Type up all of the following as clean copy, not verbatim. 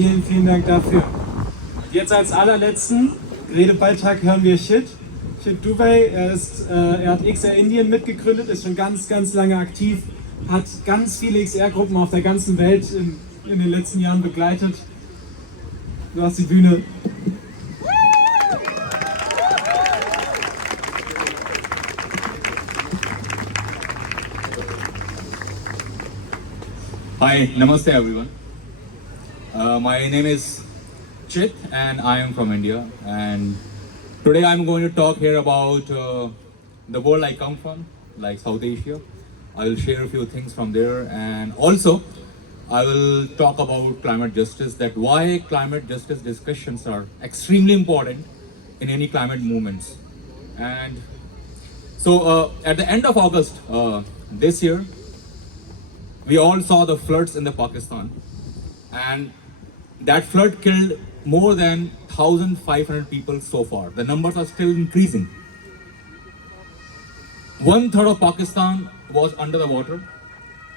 Vielen, vielen Dank dafür. Jetzt als allerletzten Redebeitrag hören wir Dubey. Er hat XR Indien mitgegründet, ist schon ganz, ganz lange aktiv, hat ganz viele XR-Gruppen auf der ganzen Welt in den letzten Jahren begleitet. Du hast die Bühne. Hi, namaste everyone. My name is Chit and I am from India, and today I'm going to talk here about the world I come from, like South Asia. I will share a few things from there, and also I will talk about climate justice, that why climate justice discussions are extremely important in any climate movements. And so at the end of August this year, we all saw the floods in the Pakistan, and that flood killed more than 1,500 people so far. The numbers are still increasing. 1/3 of Pakistan was under the water,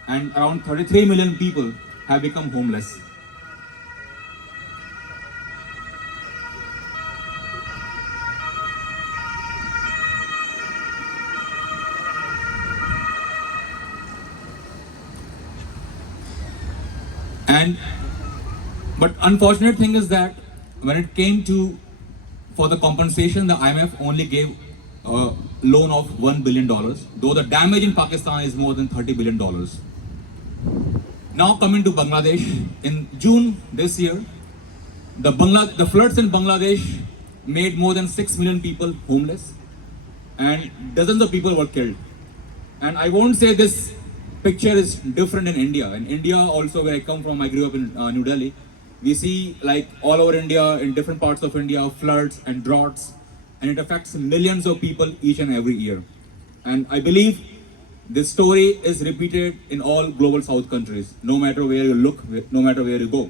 and around 33 million people have become homeless. But unfortunate thing is that when it came to for the compensation, the IMF only gave a loan of $1 billion, though the damage in Pakistan is more than $30 billion. Now coming to Bangladesh, in June this year, the floods in Bangladesh made more than 6 million people homeless, and dozens of people were killed. And I won't say this picture is different in India. In India also, where I come from, I grew up in New Delhi. We see like all over India, in different parts of India, floods and droughts, and it affects millions of people each and every year. And I believe this story is repeated in all global South countries, no matter where you look, no matter where you go.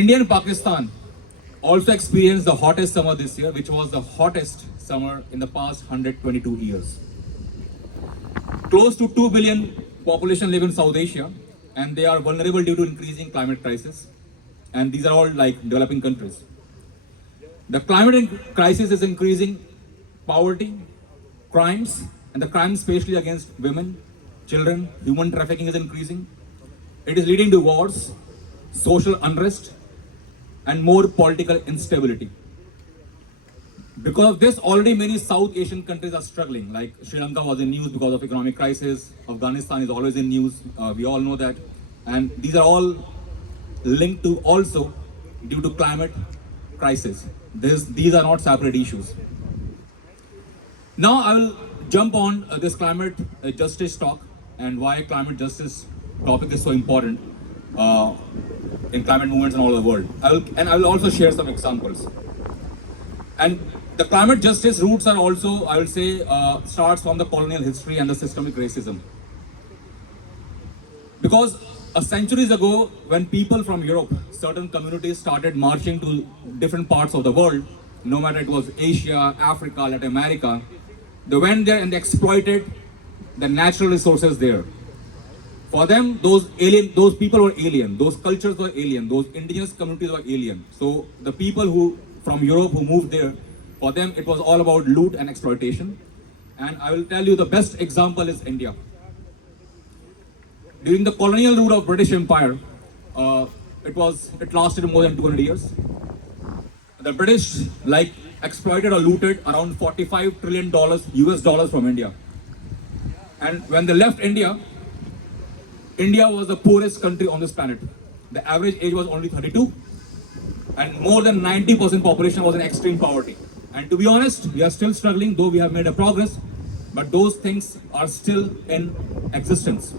India and Pakistan also experienced the hottest summer this year, which was the hottest summer in the past 122 years. Close to 2 billion population live in South Asia, and they are vulnerable due to increasing climate crisis. And these are all like developing countries. The climate crisis is increasing poverty, crimes, and the crimes especially against women, children, human trafficking is increasing. It is leading to wars, social unrest, and more political instability. Because of this, already many South Asian countries are struggling. Like Sri Lanka was in news because of economic crisis. Afghanistan is always in news. We all know that. And these are all linked to also due to climate crisis. These are not separate issues. Now I will jump on this climate justice talk and why climate justice topic is so important in climate movements in all over the world. I will also share some examples. And the climate justice roots are also, I will say, starts from the colonial history and the systemic racism. Because centuries ago, when people from Europe, certain communities started marching to different parts of the world, no matter it was Asia, Africa, Latin America, they went there and they exploited the natural resources there. For them, those people were alien, those cultures were alien, those indigenous communities were alien. So the people who from Europe who moved there, for them it was all about loot and exploitation. And I will tell you the best example is India. During the colonial rule of British Empire, it lasted more than 200 years. The British exploited or looted around $45 trillion US dollars from India. And when they left India, India was the poorest country on this planet. The average age was only 32, and more than 90% population was in extreme poverty. And to be honest, we are still struggling, though we have made a progress, but those things are still in existence.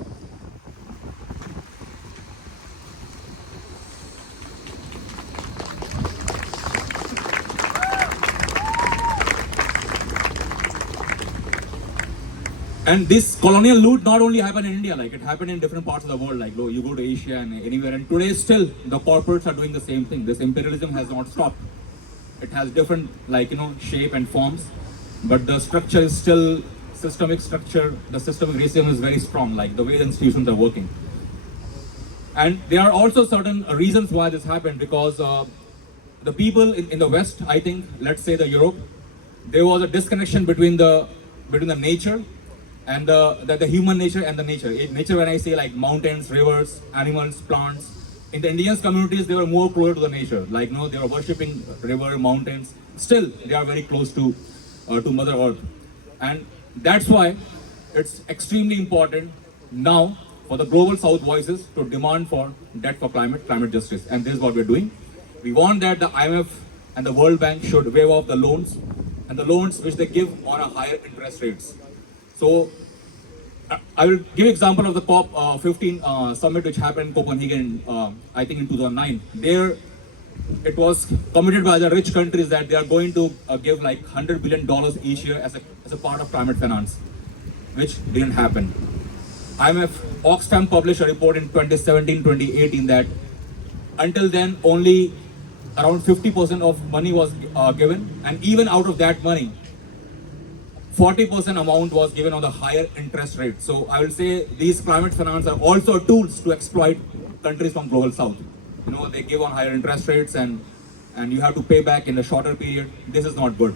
And this colonial loot not only happened in India, like it happened in different parts of the world, like you go to Asia and anywhere. And today still, the corporates are doing the same thing. This imperialism has not stopped. It has different, shape and forms, but the structure is still systemic structure. The systemic racism is very strong, like the way the institutions are working. And there are also certain reasons why this happened, because the people in the West, I think, let's say the Europe, there was a disconnection between the nature and the human nature and the nature. Nature, when I say like mountains, rivers, animals, plants, in the indigenous communities, they were more closer to the nature. Like, you know, they were worshipping river, mountains. Still, they are very close to Mother Earth, and that's why it's extremely important now for the global South voices to demand for debt for climate justice, and this is what we're doing. We want that the IMF and the World Bank should waive off the loans, and the loans which they give on a higher interest rates. So I will give example of the COP15 summit which happened in Copenhagen, I think in 2009. There, it was committed by the rich countries that they are going to give like $100 billion each year as a part of climate finance, which didn't happen. IMF Oxfam published a report in 2017-2018 that until then only around 50% of money was given, and even out of that money, 40% amount was given on the higher interest rate. So I will say these climate finance are also tools to exploit countries from global south. You know, they give on higher interest rates and you have to pay back in a shorter period. This is not good.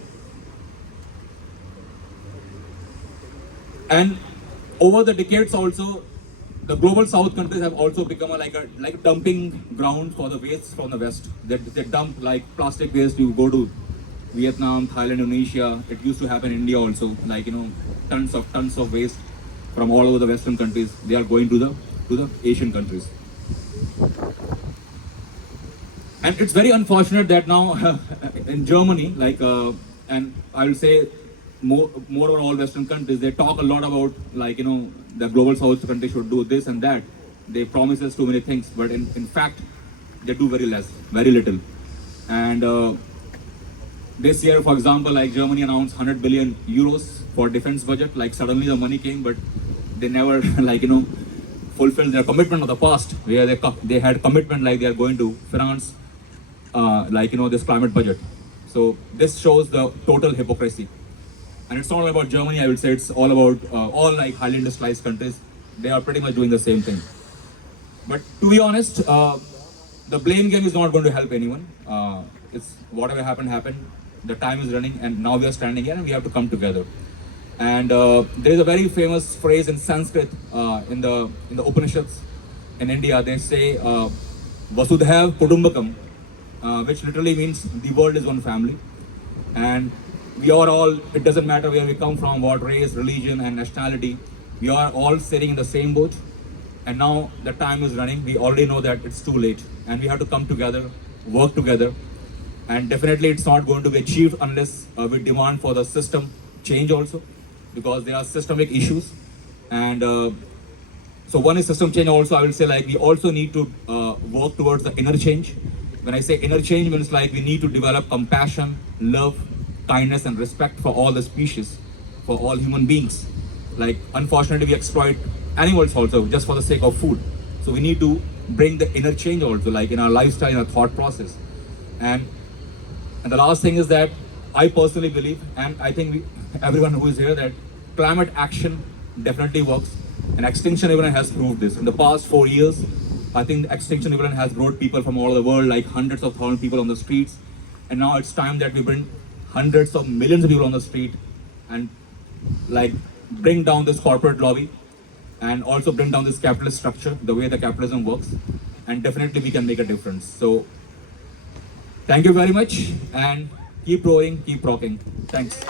And over the decades also, the global south countries have also become like a dumping ground for the waste from the west. They dump like plastic waste. You go to Vietnam, Thailand, Indonesia. It used to happen in India also. Like, you know, tons of waste from all over the Western countries. They are going to the Asian countries. And it's very unfortunate that now in Germany, like, and I will say more over all Western countries, they talk a lot about, like, you know, the global South countries should do this and that. They promise us too many things, but in fact, they do very little. And this year, for example, like Germany announced 100 billion euros for defense budget. Like suddenly the money came, but they never, like, you know, fulfilled their commitment of the past, where they had commitment like they are going to finance, like, you know, this climate budget. So this shows the total hypocrisy. And it's not all about Germany, I would say it's all about all like highly industrialized countries. They are pretty much doing the same thing. But to be honest, the blame game is not going to help anyone. It's whatever happened. The time is running, and now we are standing here and we have to come together. And there is a very famous phrase in Sanskrit in the Upanishads in India. They say Vasudhaiv Kutumbakam, which literally means the world is one family, and we are all, it doesn't matter where we come from, what race, religion and nationality, we are all sitting in the same boat. And now the time is running. We already know that it's too late, and we have to come together, work together. And definitely it's not going to be achieved unless we demand for the system change also, because there are systemic issues. And so one is system change also. I will say, like, we also need to work towards the inner change. When I say inner change, means like we need to develop compassion, love, kindness and respect for all the species, for all human beings. Like, unfortunately, we exploit animals also just for the sake of food. So we need to bring the inner change also, like in our lifestyle, in our thought process. And the last thing is that I personally believe, and I think everyone who is here, that climate action definitely works. And Extinction event has proved this. In the past 4 years, I think the Extinction event has brought people from all over the world, like hundreds of thousands of people on the streets. And now it's time that we bring hundreds of millions of people on the street and like bring down this corporate lobby and also bring down this capitalist structure, the way the capitalism works. And definitely we can make a difference. So thank you very much, and keep rowing, keep rocking. Thanks.